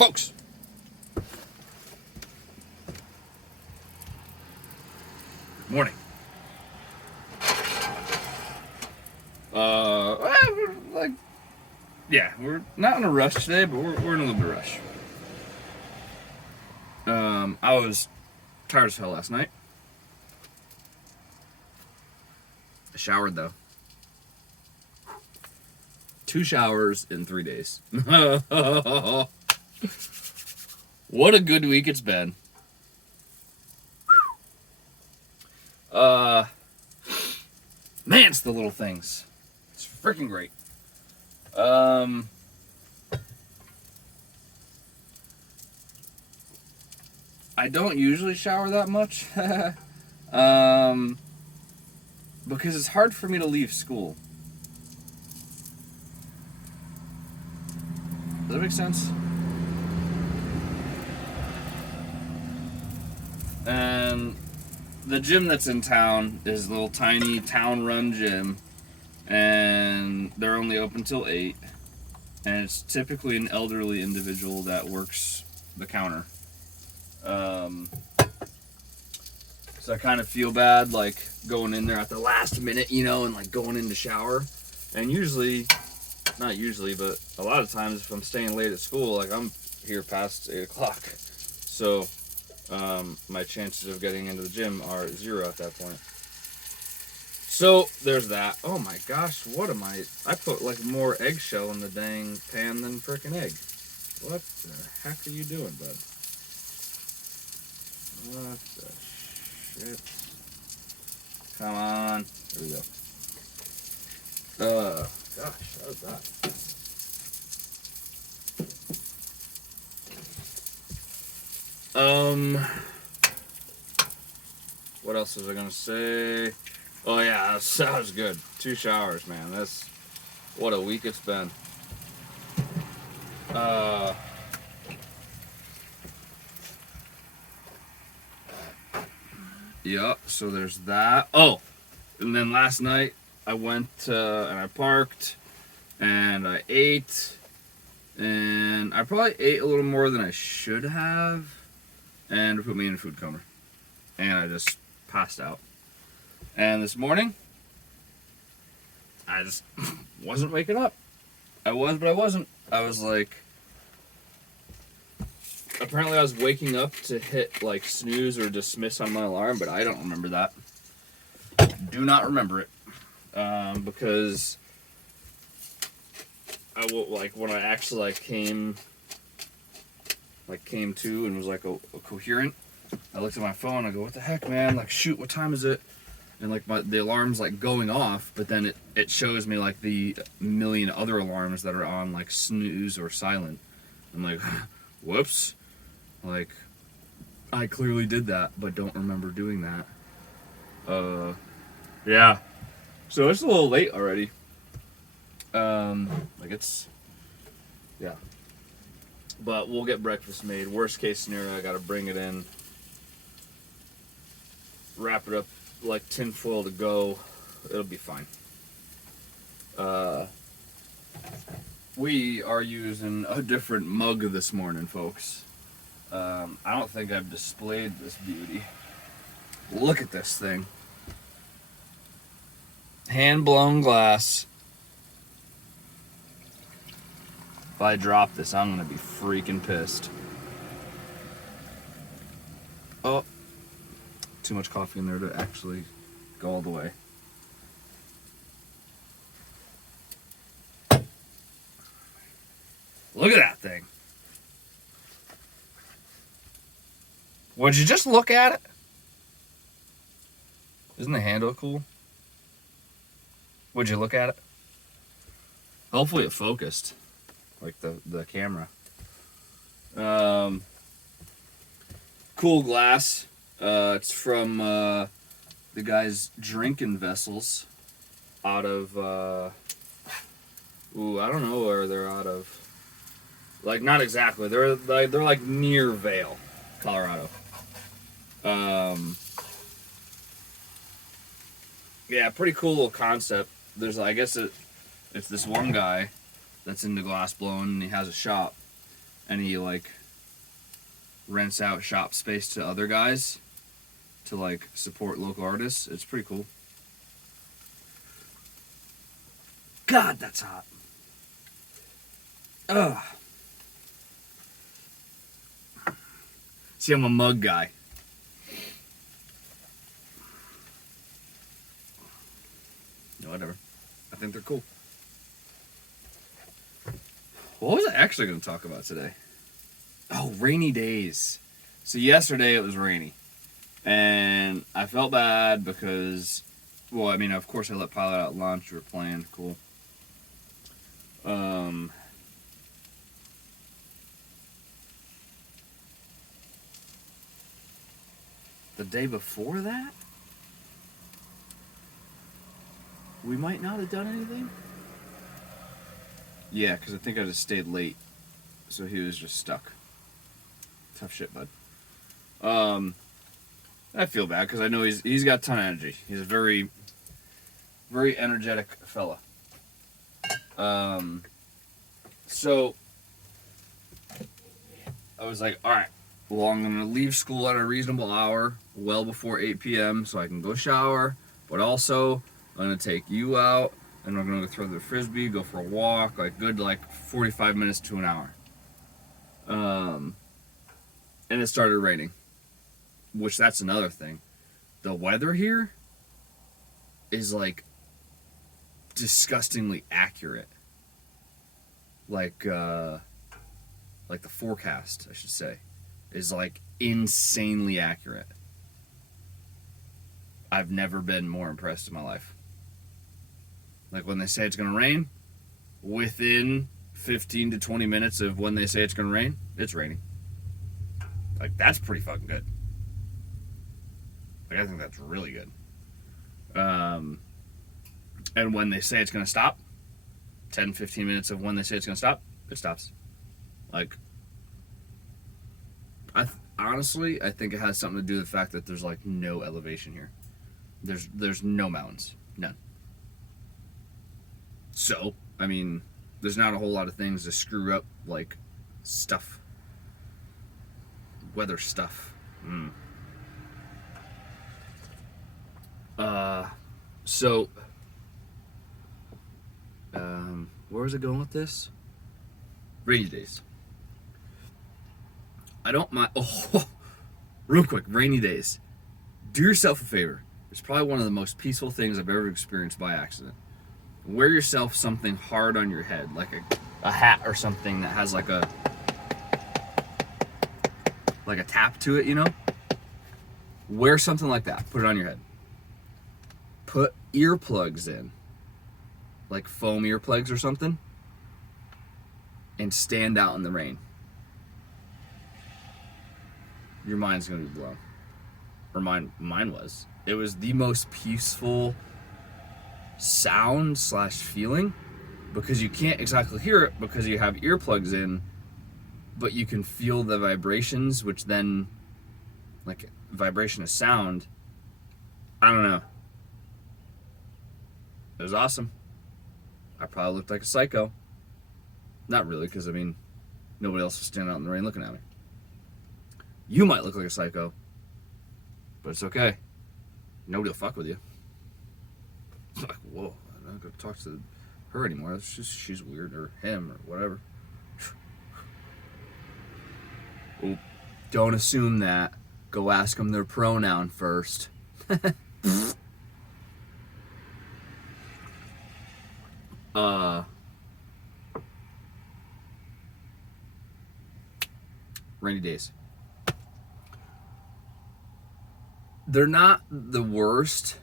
Folks. Good morning. We're not in a rush today, but we're in a little bit of rush. I was tired as hell last night. I showered though. 2 showers in 3 days. What a good week it's been. Man, it's the little things. It's freaking great. I don't usually shower that much. Because it's hard for me to leave school. Does that make sense? And the gym that's in town is a little tiny town-run gym, and they're only open till 8, and it's typically an elderly individual that works the counter. So I kind of feel bad, like, going in there at the last minute, you know, and, like, going in to shower. And usually, not usually, but a lot of times if I'm staying late at school, like, I'm here past 8 o'clock. So, my chances of getting into the gym are 0 at that point. So, there's that. Oh my gosh, what am I put, like, more eggshell in the dang pan than frickin' egg. What the heck are you doing, bud? What the shit? Come on. There we go. Gosh, how was that? What else was I gonna say? Oh yeah, that was good. 2 showers, man. That's what a week it's been. Yeah, so there's that. Oh, and then last night I went and I parked and I ate, and I probably ate a little more than I should have, and it put me in a food coma, and I just passed out. And this morning I just wasn't waking up. I was, but I wasn't. I was like, apparently I was waking up to hit like snooze or dismiss on my alarm, but I don't remember that. Do not remember it. Because I will, like, when I actually like came to and was like a coherent, I looked at my phone, I go, what the heck, man? Like, shoot, what time is it? And like the alarm's like going off, but then it shows me like the million other alarms that are on like snooze or silent. I'm like, whoops. Like, I clearly did that, but don't remember doing that. Yeah. So it's a little late already. Like it's, yeah. But we'll get breakfast made. Worst case scenario, I gotta bring it in, wrap it up like tinfoil to go. It'll be fine. We are using a different mug this morning, folks. I don't think I've displayed this beauty. Look at this thing. Hand-blown glass. If I drop this, I'm gonna be freaking pissed. Oh, too much coffee in there to actually go all the way. Look at that thing. Would you just look at it? Isn't the handle cool? Would you look at it? Hopefully it focused, like the camera. Cool glass. It's from the guy's drinking vessels out of, I don't know where they're out of. Like, not exactly. They're like near Vail, Colorado. Yeah, pretty cool little concept. There's, I guess it's this one guy that's into glass blowing, and he has a shop. and he like rents out shop space to other guys to like support local artists. It's pretty cool. God, that's hot. Ugh. See, I'm a mug guy. No, whatever. I think they're cool. What was I actually going to talk about today? Oh, rainy days. So yesterday it was rainy. And I felt bad because, well, I mean, of course I let Pilot out lunch. We were playing. Cool. The day before that, we might not have done anything. Yeah, because I think I just stayed late. So he was just stuck. Tough shit, bud. I feel bad because I know he's got a ton of energy. He's a very, very energetic fella. So I was like, all right, well, I'm going to leave school at a reasonable hour, well before 8 p.m. so I can go shower, but also I'm going to take you out and we're going to throw the frisbee, go for a walk, like good, like 45 minutes to an hour. And it started raining, which that's another thing. The weather here is like disgustingly accurate. Like the forecast, I should say, is like insanely accurate. I've never been more impressed in my life. Like when they say it's gonna rain, within 15 to 20 minutes of when they say it's gonna rain, it's raining. Like that's pretty fucking good. Like I think that's really good. And when they say it's gonna stop, 10, 15 minutes of when they say it's gonna stop, it stops. Like, honestly, I think it has something to do with the fact that there's like no elevation here. There's no mountains, none. So, I mean, there's not a whole lot of things to screw up like stuff, weather stuff. So, where was I going with this? Rainy days. I don't mind. Oh, real quick, rainy days. Do yourself a favor. It's probably one of the most peaceful things I've ever experienced by accident. Wear yourself something hard on your head, like a hat or something that has like a tap to it, you know? Wear something like that. Put it on your head. Put earplugs in, like foam earplugs or something, and stand out in the rain. Your mind's gonna be blown. Or mine was. It was the most peaceful sound / feeling, because you can't exactly hear it because you have earplugs in, but you can feel the vibrations, which then, like, vibration of sound, I don't know. It was awesome. I probably looked like a psycho. Not really, because, I mean, nobody else was standing out in the rain looking at me. You might look like a psycho, but it's okay. Nobody will fuck with you. It's like, whoa, I'm not going to talk to her anymore. It's just, she's weird, or him, or whatever. Oh, don't assume that. Go ask them their pronoun first. Rainy days. They're not the worst.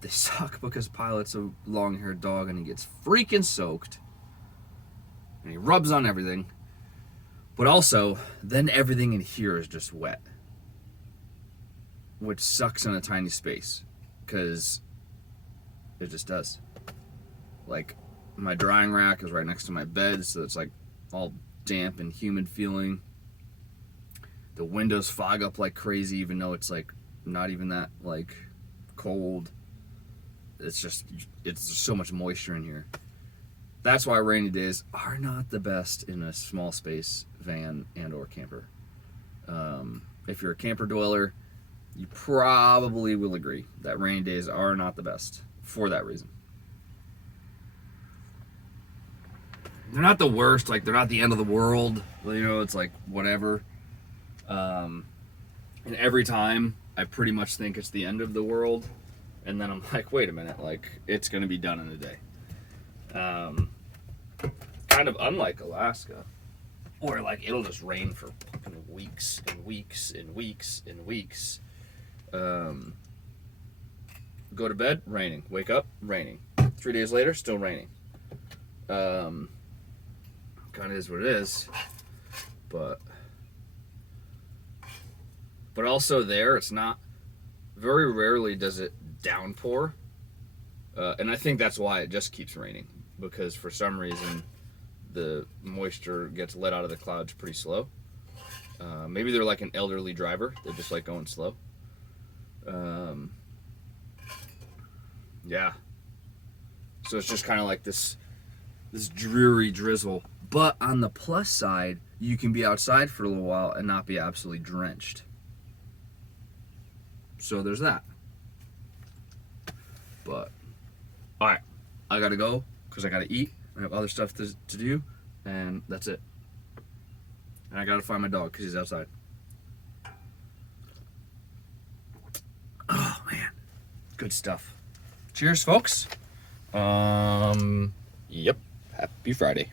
They suck because Pilot's a long-haired dog and he gets freaking soaked. And he rubs on everything. But also, then everything in here is just wet. Which sucks in a tiny space. Because it just does. Like, my drying rack is right next to my bed, so it's like all damp and humid feeling. The windows fog up like crazy, even though it's like not even that like cold. It's just so much moisture in here. That's why rainy days are not the best in a small space van and or camper. If you're a camper dweller, you probably will agree that rainy days are not the best for that reason. They're not the worst, like they're not the end of the world. You know, it's like whatever. And every time I pretty much think it's the end of the world, and then I'm like, wait a minute, like it's gonna be done in a day. Kind of unlike Alaska, where like it'll just rain for fucking weeks and weeks and weeks and weeks. Go to bed, raining. Wake up, raining. 3 days later, still raining. Kind of is what it is, but also there, it's not. Very rarely does it downpour, and I think that's why it just keeps raining, because for some reason the moisture gets let out of the clouds pretty slow. Maybe they're like an elderly driver; they just like going slow. Yeah. So it's just kind of like this dreary drizzle. But on the plus side, you can be outside for a little while and not be absolutely drenched. So there's that. But, alright, I gotta go because I gotta eat. I have other stuff to do, and that's it. And I gotta find my dog because he's outside. Oh, man. Good stuff. Cheers, folks. Yep. Happy Friday.